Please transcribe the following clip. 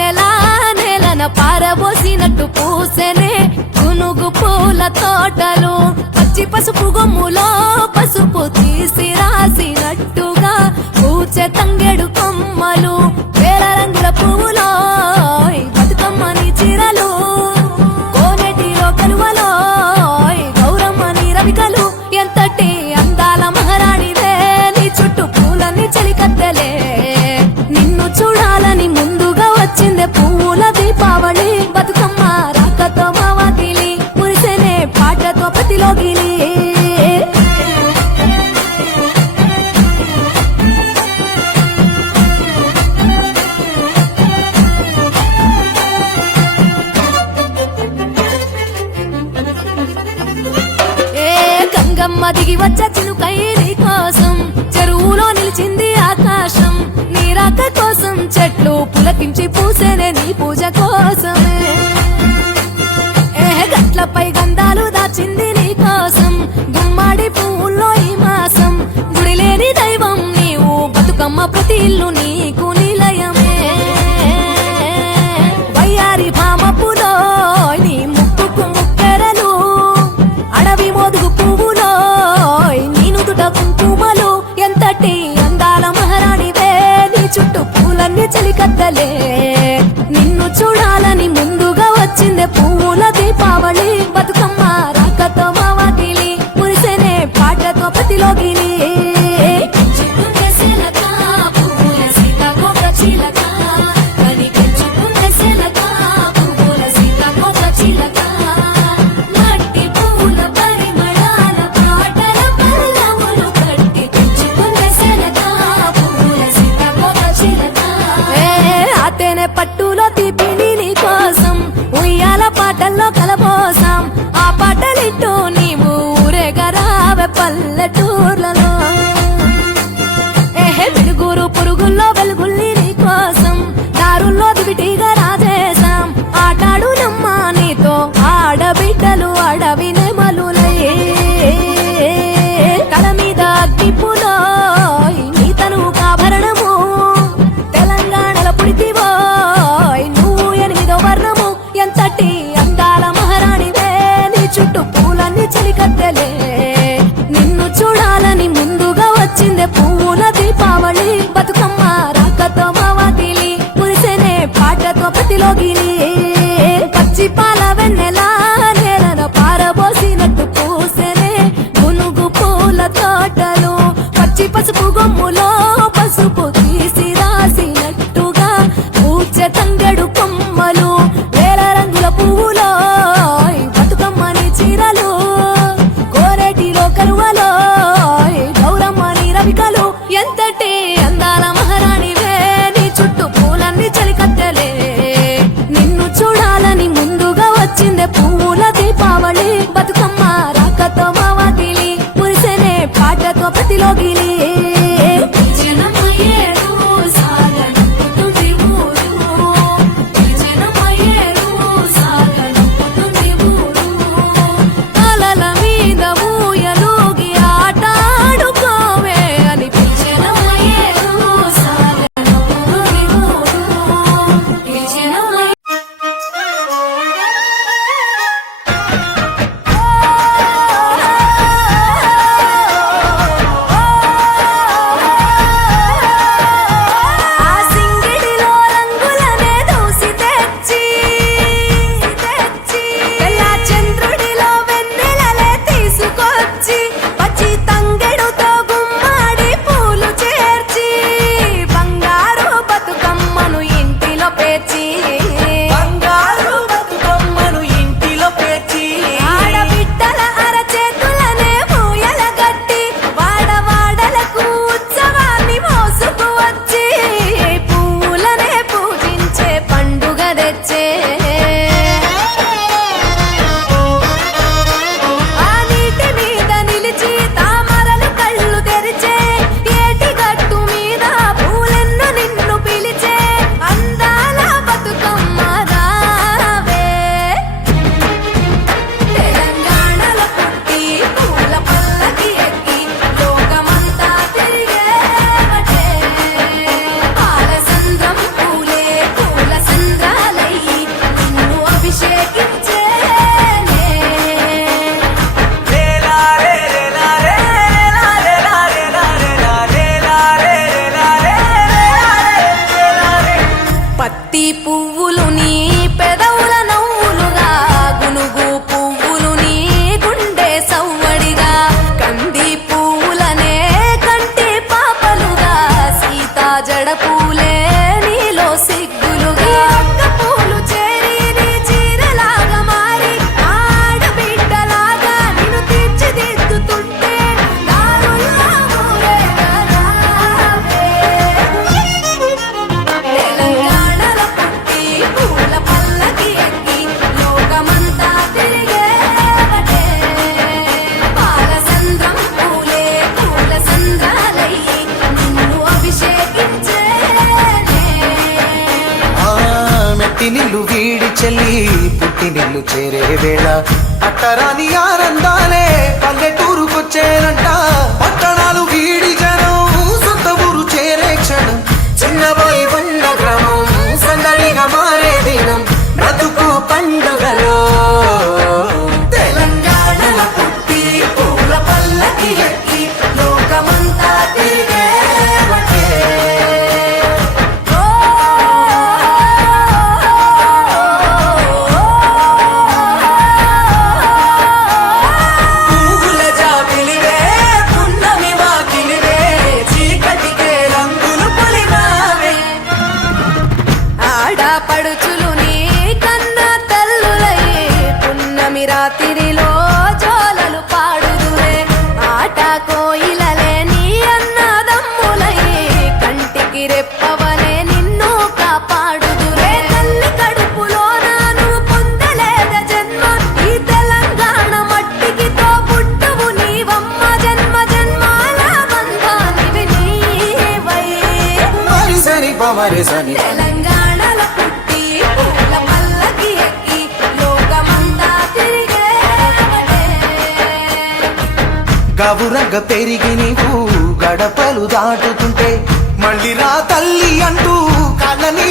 వెన్నెలా నేలన పారబోసినట్టు పూసెనే గునుగు పూల తోటలు పచ్చి పసుపు గొమ్ములో పసుపు తీసి రాసినట్టుగా పూచె తంగెడు కొమ్మలు వేల రంగుల పువ్వులో బతుకమ్మని చీరలు కోనేటిలో కలువలో గౌరమ్మని రవికలు ఎంతటి అందాల మహారాణివే నీ చుట్టూ పూలన్నీ చలికత్తెలే నిన్ను చూడాలని ముందుగా వచ్చిందే పూల దీపావళి బతుకమ్మ రాకతో మావాకిలి మురిసెనే పాటతో పతిలోగిలి గంగమ్మ దిగి వచ్చే చిలుకై నీ కోసం చెరువులో నిలిచింది ఆకాశం నీ రాక కోసం చెట్లు పులకించి పూసేనే నీ పూజ కోసమే గట్లపై గంధాలు దాచింది నీ కోసం గుమ్మాడి పువ్వుల్లో ఈ మాసం గుడి లేని దైవం నీవు బతుకమ్మ ప్రతి ఇల్లు నీకు నిలయమే వయ్యారి భామపులో నీ ముక్కుకు ముక్కెరలు అడవి మోదుగు పువ్వులో నీనుదుట కుంకుమలు ఎంతటి అందాల మహారాణివే నీ చుట్టూ పూలన్నీ చలికత్తలే నిన్ను చూడాలని ముందుగా వచ్చిందే పువ్వుల దీపావళి బతుకమ్మ రాకతో మావాకిలి మురిసెనే పాటతో పతిలోగిలి పట్టులో తీపిని నీ కోసం ఉయ్యాల పాటల్లో కలబోసాం ఆ పాటలిట్టు నీవు ఊరేగరావే పల్లెటూర్లలో విడుగురు పురుగుల్లో వెలుగుల్ని నీ కోసం దారుల్లో దివిటిగా రాజేశాం ఆటాడు నమ్మా నీతో ఆడబిడ్డలు అడవి నెమలులే తల మీద అగ్గిపులో నీ తను ఆభరణము తెలంగాణలో పుడితివో ఎంతటి అందాల మహారాణివే నీ చుట్టూ పూలన్నీ చలికత్తెలే నిన్ను చూడాలని ముందుగా వచ్చిందే పువ్వుల దీపావళి బతుకమ్మ రాకతో మావాకిలి మురిసెనే పాటతో పతిలోగిలి పచ్చి పాల వెన్నెలా నేలన పారబోసినట్టు పూసెనే గునుగు పూల తోటలు పచ్చి పసుపు గొమ్ములో పసుపు తీసి రాసినట్టుగా పూచె తంగెడు కొమ్మలు పువ్వులో బతుకమ్మని చీరలు కోరేటిలో కలువలో గౌరమ్మని రవికలు ఎంతటి అందాల మహారాణివే నీ చుట్టూ పూలన్నీ చలికత్తెలే నిన్ను చూడాలని ముందుగా వచ్చిందే పువ్వుల దీపావళి బతుకమ్మ రాకతో మావాకిలి మురిసెనే పాటతో పతిలోగిలి జనమ పువ్వులు నీ పెదవుల నవ్వులుగా గునుగు పువ్వులు నీ గుండె సవ్వడిగా కంది పువ్వులనే కంటి పాపలుగా సీతా జడ పూలే నీలో సిగ్గులుగా ఒక్క పూలు చేరి నీ చీరలాగా మారి ఆడబిడ్డలాగా నిన్ను తీర్చిదిద్దుతుంటే దారుల్లా ఊరేగరావే. తెలంగాణలో పుట్టి పూల పల్లకి ఎక్కి లోకమంతా తిరిగేవటే. పాలసంద్రం పూలే పూల సంద్రాలయ్యి నిన్ను అభిషేకించేనే. ఆ మెట్టి నిల్లు వీడి చెల్లి పుట్టి నిల్లు చేరే వేళ అట్టరాని ఆనందాలే పల్లెటూరుకొచ్చేనంట. పట్టణాలు వీడి జనం సొంత ఊరు చేరే క్షణం చిన్నబోయి బండ గ్రామం సందడిగా మారే దినం బ్రతుకు పండుగలో. తెలంగాణలో పుట్టి పూల పల్లకి ఎక్కి లోకమంతా తిరిగేవటే. ఓ పువ్వుల జాబిలివే పున్నమి వాకిలివే చీకటికే రంగులు పొలిమావే. ఆడపడుచులు నీ కన్న తల్లులై పున్నమి రాత్రిలో జోలలు పాడుదురే. ఆట కోయిలలే నీ అన్నదమ్ములై కంటికి రెప్పవలే నిన్ను కాపాడుదురే. తల్లి కడుపులో నాను పొందలేద జన్మ ఈ తెలంగాణ మట్టికి తో పుట్టవు నీవమ్మ. జన్మ జన్మాల బంధానివి నీవై. మరిసని పమరిసని తెలంగాణలో పుట్టి పూల పల్లకి ఎక్కి లోకమంతా తిరిగేవటే. గవురగ పెరిగి నీవు గడపలు దాటుతుంటే మళ్ళీ రా తల్లి అంటూ కళ్ళని